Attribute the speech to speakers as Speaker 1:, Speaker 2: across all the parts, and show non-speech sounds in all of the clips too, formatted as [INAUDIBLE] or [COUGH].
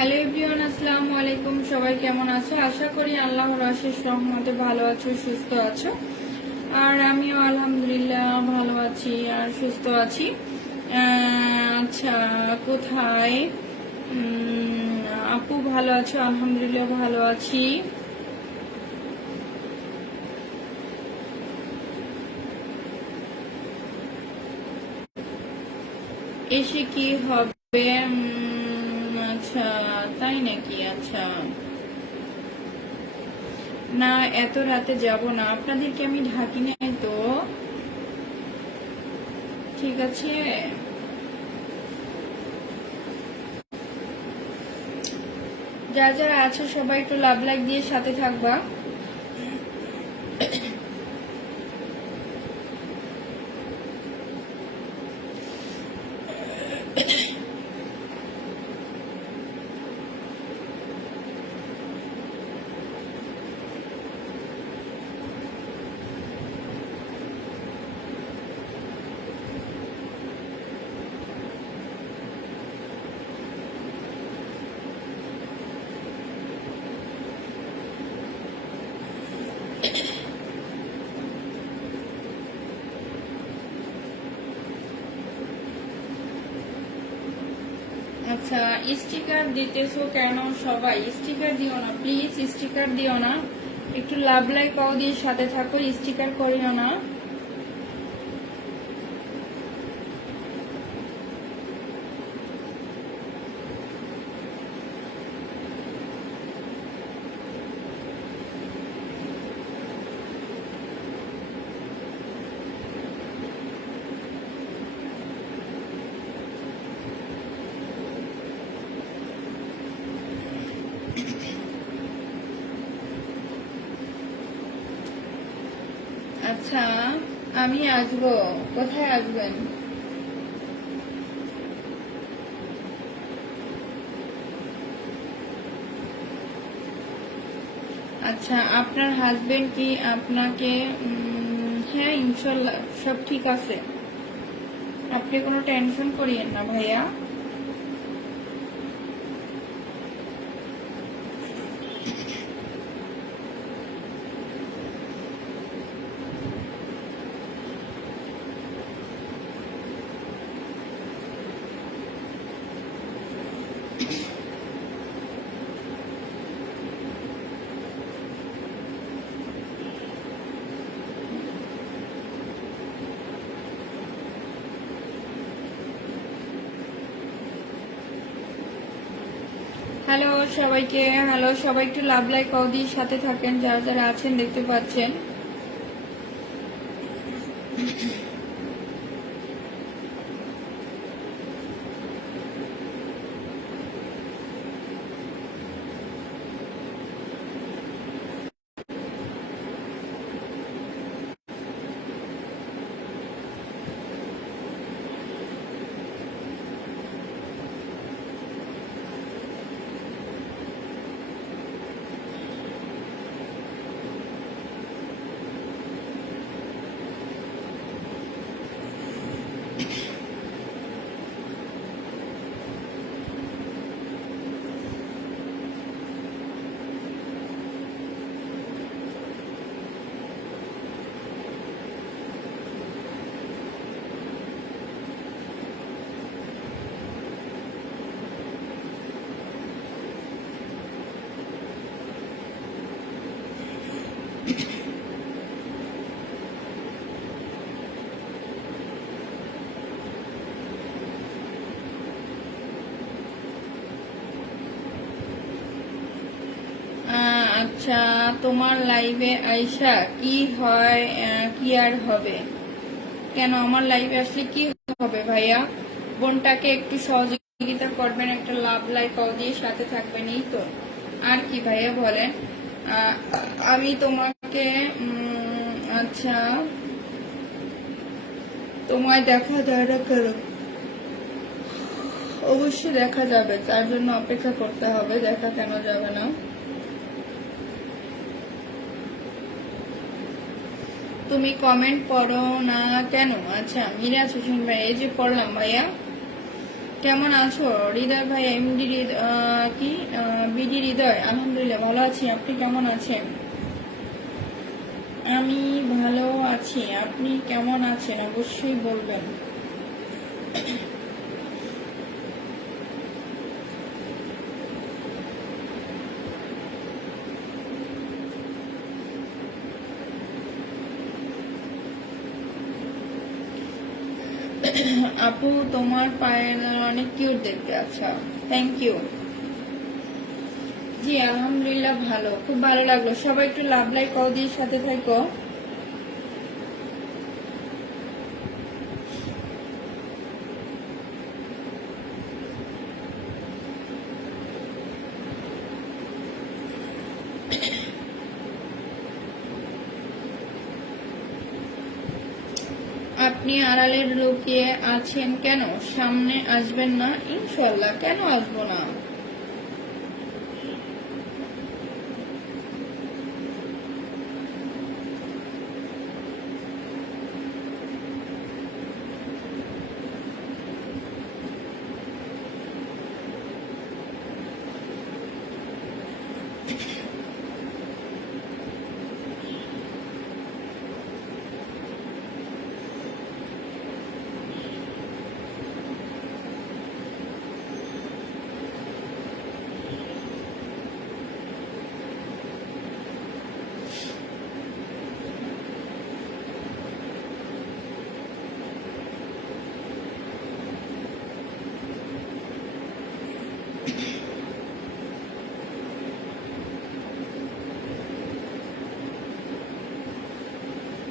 Speaker 1: Hello everyone, আসসালামু আলাইকুম। সবাই কেমন আছো? আশা করি আল্লাহর অশেষ রহমতে ভালো আছো, সুস্থ আছো। আর আমিও আলহামদুলিল্লাহ ভালো আছি আর সুস্থ আছি। আচ্ছা কোথায়? আপু ভালো আছো? আলহামদুলিল্লাহ ভালো আছি। এসে কি হবে? আচ্ছা তাই নাকি? আচ্ছা। না, এত রাতে যাব না। আপনাদেরকে আমি ঢাকি নাই তো। ঠিক আছে। যারা যারা আছো, সবাই একটু লাভ লাইক দিয়ে সাথে থাকবা। আচ্ছা স্টিকার দিতেছো কেন? সবাই, স্টিকার দিও না প্লিজ স্টিকার দিও না। একটু লাভ লাইক পাও দিয়ে সাথে থাকো, স্টিকার করিও না আচ্ছা আমি আসব। কোথায় আসবেন? আচ্ছা আপনার হাজবেন্ড কি আপনাকে হ্যাঁ ইনশাল্লাহ, সব ঠিক আছে। আপনি কোনো টেনশন করিয়েন না ভাইয়া হ্যালো সবাইকে। হ্যালো সবাই একটু লাভ লাইক কদির সাথে থাকেন যারা যারা আছেন দেখতে পাচ্ছেন। আচ্ছা তোমার লাইভে আইসা কি হয় কি আর হবে? কেন আমার লাইভে আসলে কি হবে ভাইয়া? বোনটাকে একটু সহযোগিতা করবেন, একটা লাভ লাইক দিয়ে সাথে থাকবেন, এই তো। আর কি ভাইয়া বলেন? আমি তোমাকে আচ্ছা তোমায় দেখা যায় না কেন? অবশ্যই দেখা যাবে, তার জন্য অপেক্ষা করতে হবে, দেখা কেন যাবে না? তুমি কমেন্ট করো না কেন? আচ্ছা মিরাজ হোসেন ভাই, এই যে পড়লাম ভাইয়া। কেমন আছো? হৃদয় ভাই এমডি কি? বিডি হৃদয়, আলহামদুলিল্লাহ ভালো আছি। আপনি কেমন আছেন? আমি ভালো আছি। আপনি কেমন আছেন? অবশ্যই বলবেন। আপু, তোমার পায়ের অনেক কিউট দেখতে আচ্ছা থ্যাংক ইউ জি, আলহামদুলিল্লাহ ভালো। খুব ভালো লাগল। সবাই একটু লাভ লাইক দিয়ে সাথে থাকো আপনি আড়ালের লোকে আছেন কেন? সামনে আসবেন না ইনশাল্লাহ কেন আসব না?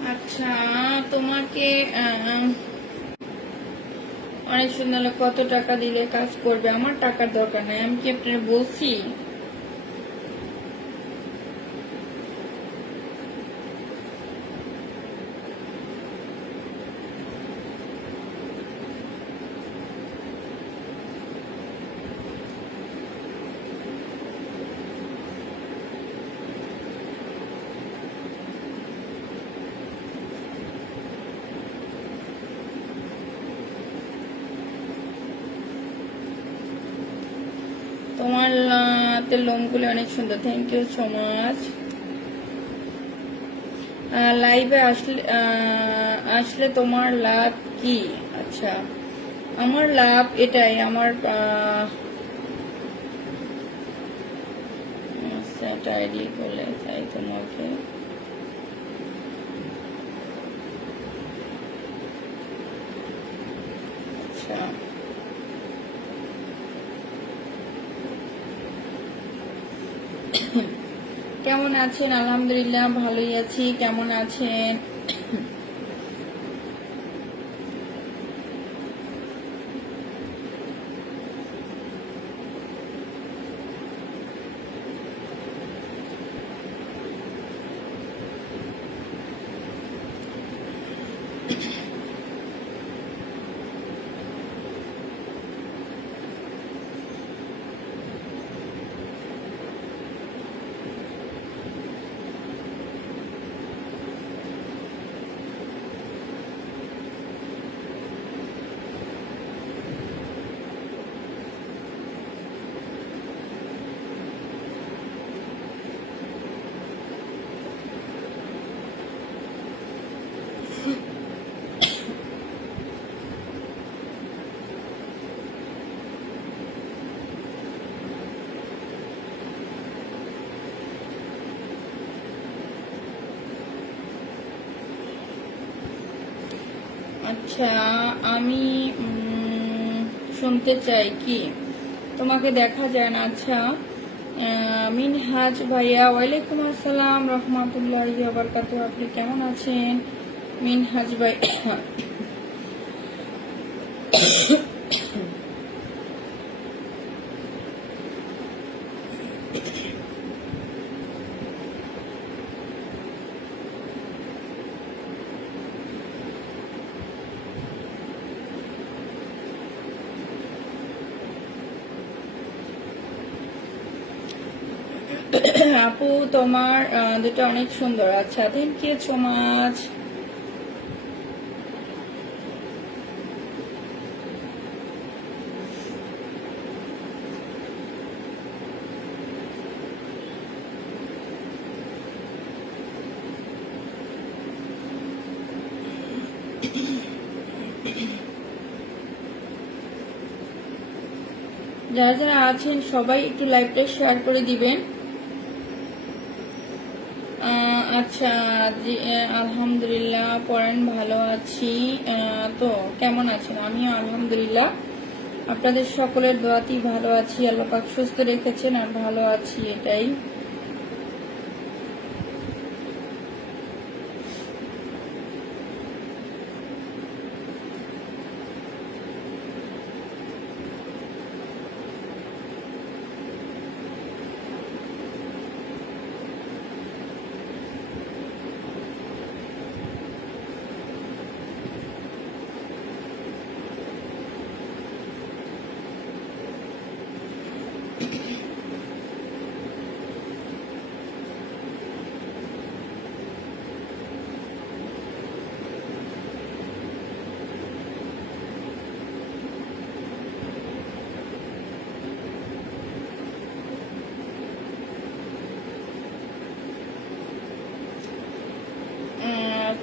Speaker 1: আচ্ছা তোমাকে অনেক সুন্দর কত টাকা দিলে কাজ করবে? আমার টাকার দরকার নাই, আমি কি আপনার বলছি তোমার আহ, হাতের লোমগুলো অনেক সুন্দর থ্যাংক ইউ সো মাচ লাইভে আসলে আসলে তোমার লাভ কি? আচ্ছা আমার লাভ এটাই, আমার আইডি বলে তাই তোমাকে আচ্ছা কেমন আছেন? আলহামদুলিল্লাহ ভালোই আছি। কেমন আছেন? আচ্ছা আমি শুনতে চাই কি? তোমাকে দেখা যায় না আচ্ছা। মিনহাজ ভাইয়া, ওয়ালাইকুম আসসালাম, রহমতুল্লাহ বারকাত আপনি কেমন আছেন? মিনহাজ ভাই হ্যাঁ আপু, তোমার দুটো অনেক সুন্দর। আচ্ছা থ্যাংক ইউ সো মাছ যারা যারা আছেন, সবাই একটু লাইভটা শেয়ার করে দিবেন। আচ্ছা জি, আলহামদুলিল্লাহ পড়েন ভালো আছি। তো কেমন আছেন? আমিও আলহামদুলিল্লাহ। আপনাদের সকলের দোয়াতেই ভালো আছি। আল্লাপাক সুস্থ রেখেছেন আর ভালো আছি এটাই।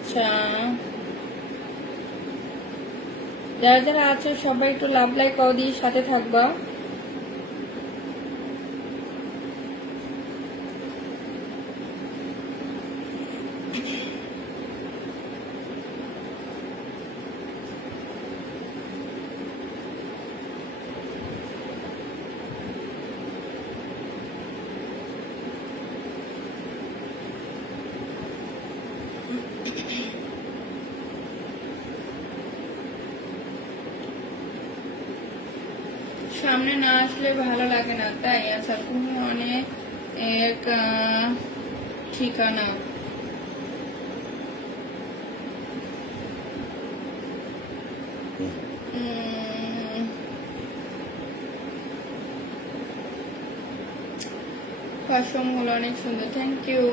Speaker 1: আচ্ছা। যারা যারা আছে সবাই একটু লাভ লাইক কও দিয়ে সাথে থাকবা সামনে না আসলে ভালো লাগে না তাই আচ্ছা তুমি অনেক আহ, ঠিকানা। কাশমগুলো অনেক সুন্দর থ্যাংক ইউ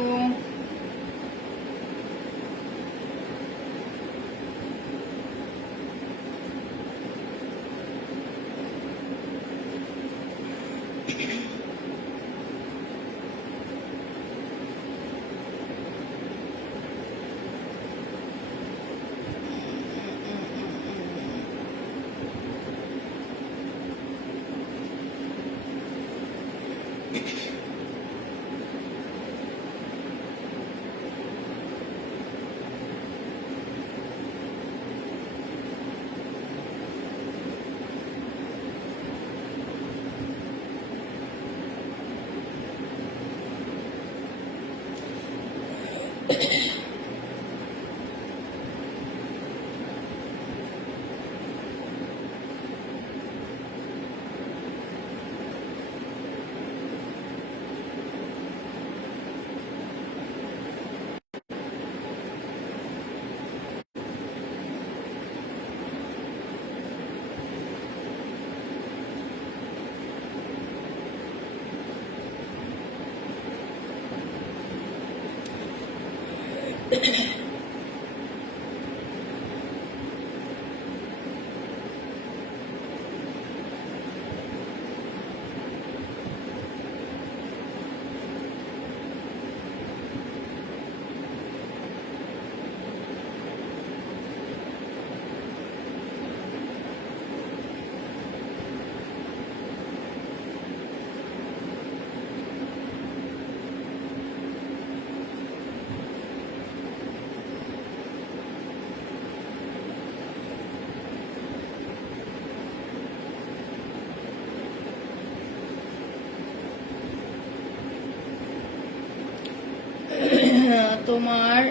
Speaker 1: তোমার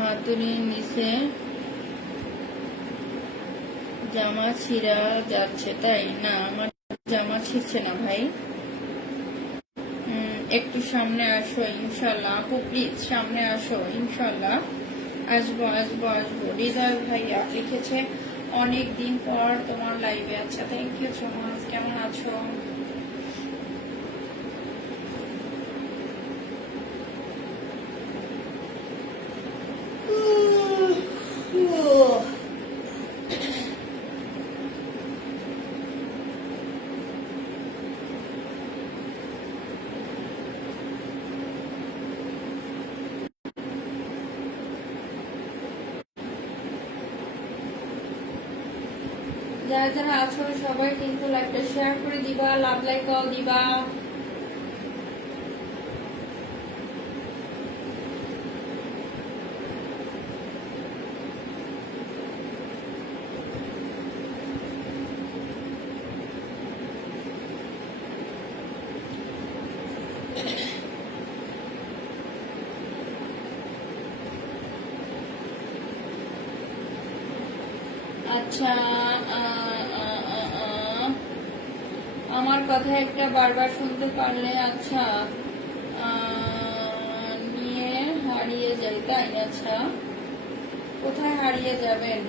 Speaker 1: হাতুড়ির নিচে জামা ছিঁড়া যাচ্ছে, তাই? না, আমার জামা ছিঁড়ছে না ভাই। একটু সামনে আসো, ইনশাল্লাহ। আপু প্লিজ সামনে আসো, ইনশাল্লাহ। আসব আসব আসব। হৃদয় ভাই, আপ লিখেছে, অনেক দিন পর তোমার লাইভে আচ্ছা থ্যাংক ইউ সো মাচ কেমন আছো? যারা যারা আছো সবাই কিন্তু লাইকটা শেয়ার করে দিবা লাভ লাইক কল দিবা। একটা বারবার শুনতে পারলে আচ্ছা নিয়ে হারিয়ে যাই তাই আচ্ছা? কোথায় হারিয়ে যাবেন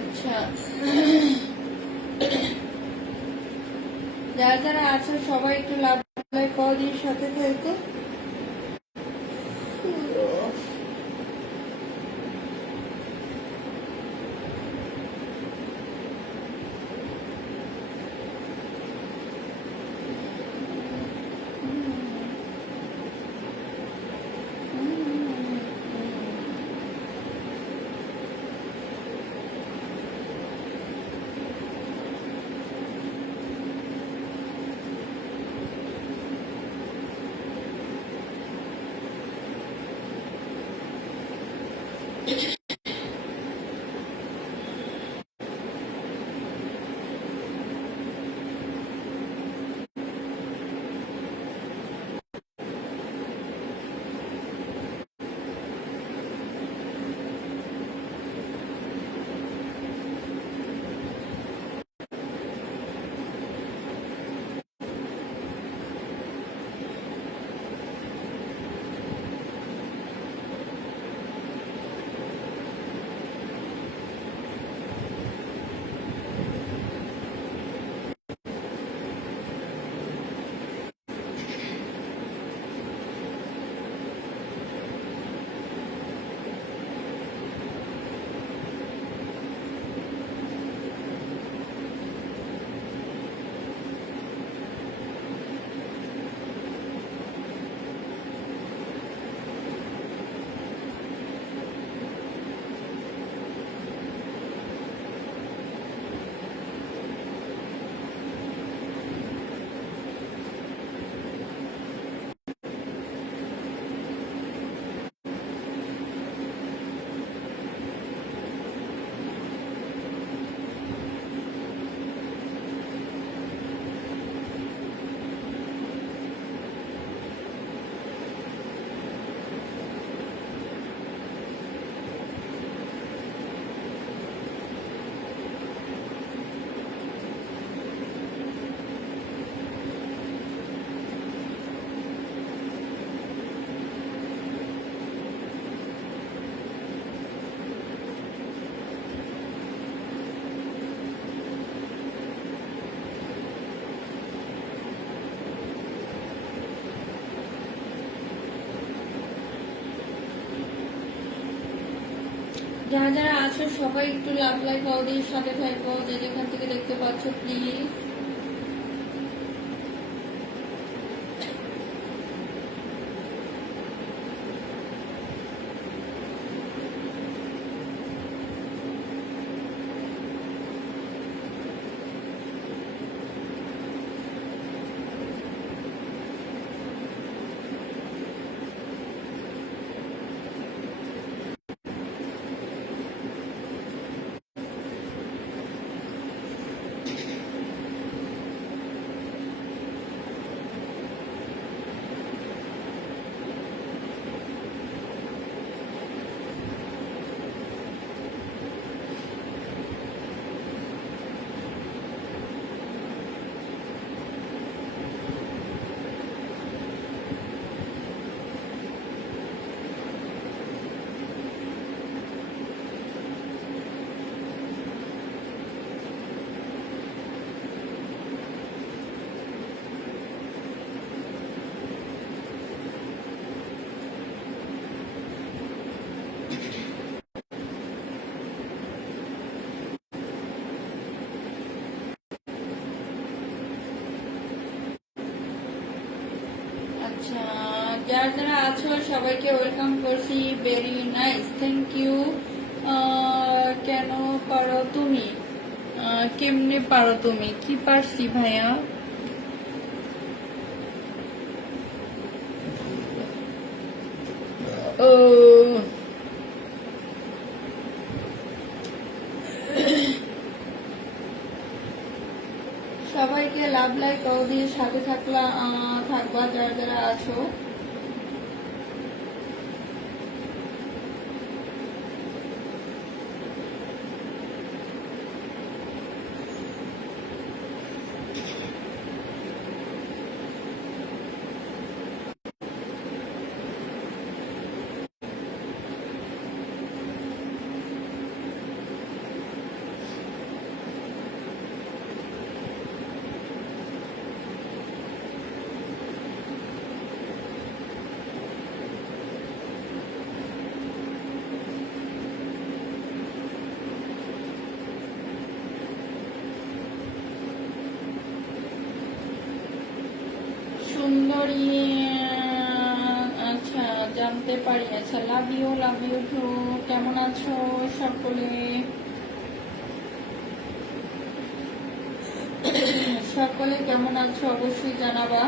Speaker 1: আচ্ছা যারা যারা সবাই একটু লাভ যারা যারা আছো, সবাই একটু লাভ লাইক দিয়ে সাথে থাকব যে যেখান থেকে দেখতে পাচ্ছ প্লিজ সবাইকে ওয়েলকাম করছি। ভেরি নাইস থ্যাংক ইউ কেন পারো তুমি? কেমনে পারো তুমি? কি পারছি ভাইয়া? ও। সবাইকে লাভ লাইক দিয়ে সাথে থাকলা থাকবা যারা যারা আছো সুন্দরী আহ, আচ্ছা জানতে পারি আচ্ছা love you love you too কেমন আছো সকলে? [COUGHS] সকলে কেমন আছো অবশ্যই জানাবা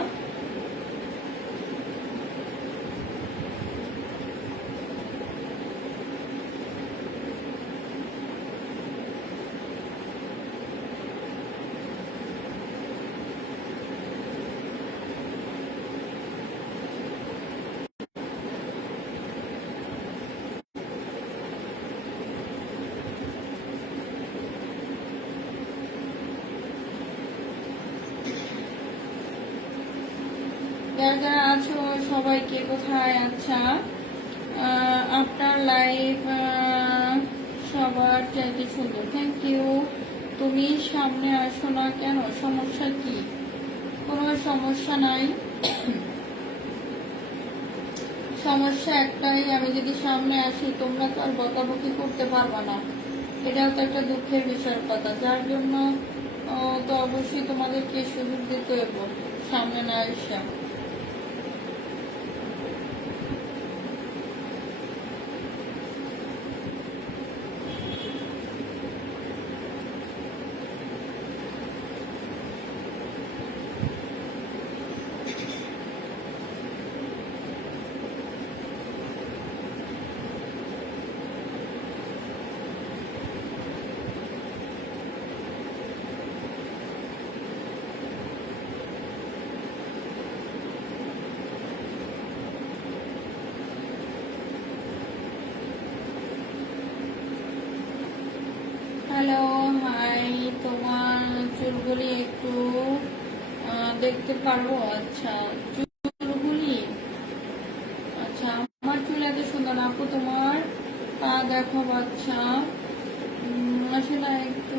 Speaker 1: যারা যারা আছো সবাইকে কোথায় আচ্ছা? আপনার লাইফ সবার চাইতে সুন্দর থ্যাংক ইউ তুমি সামনে আসো না কেন? সমস্যা কি? কোনো সমস্যা নাই? সমস্যা একটাই, আমি যদি সামনে আসি, তোমরা তো আর বকাবকি করতে পারবা না। এটাও তো একটা দুঃখের বিষয়ের কথা। যার জন্য তো অবশ্যই তোমাদেরকে সুযোগ দিতে হবে সামনে না এসে হ্যালো হাই তোমার চুলগুলি একটু আহ, পারব? আচ্ছা চুলগুলি? আচ্ছা আমার চুল এত সুন্দর। আপু তোমার? পা দেখো আচ্ছা আসলে একটু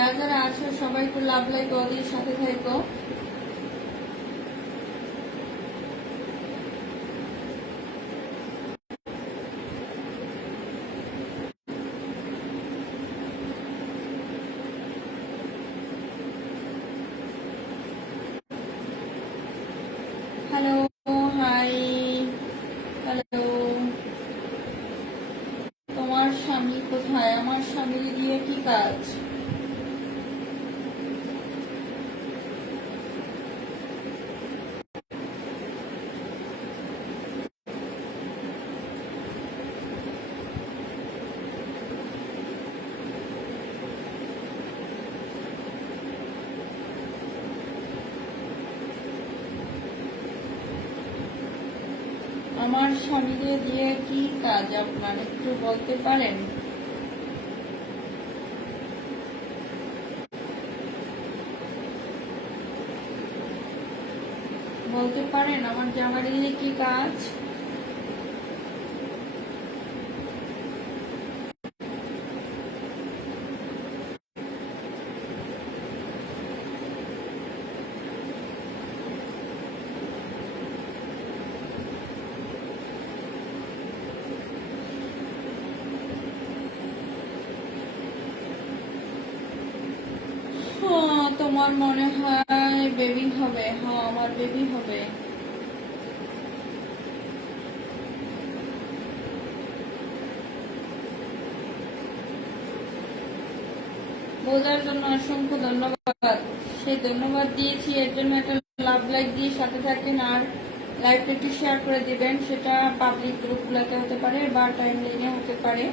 Speaker 1: যারা যারা আছো সবাই একটু লাভ লাইক ওদের সাথে থাকো। হ্যালো হাই হ্যালো তোমার স্বামী কোথায় আমার স্বামী দিয়ে কি কাজ স্বামীকে দিয়ে কি কাজ আপনার একটু বলতে পারেন? বলতে পারেন আমার জামাই দিয়ে কি কাজ? তোমার মনে হয় বেবি হবে? হ্যাঁ আমার বেবি হবে। বোঝার জন্য অসংখ্য ধন্যবাদ। সেই ধন্যবাদ দিয়েছি, এর জন্য একটা লাভ লাইক দিয়ে সাথে থাকেন আর লাইভটা একটু শেয়ার করে দিবেন। সেটা পাবলিক গ্রুপগুলোতে হতে পারে বা টাইম লাইনে হতে পারে।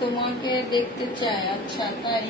Speaker 1: তোমাকে দেখতে চায় আচ্ছা তাই।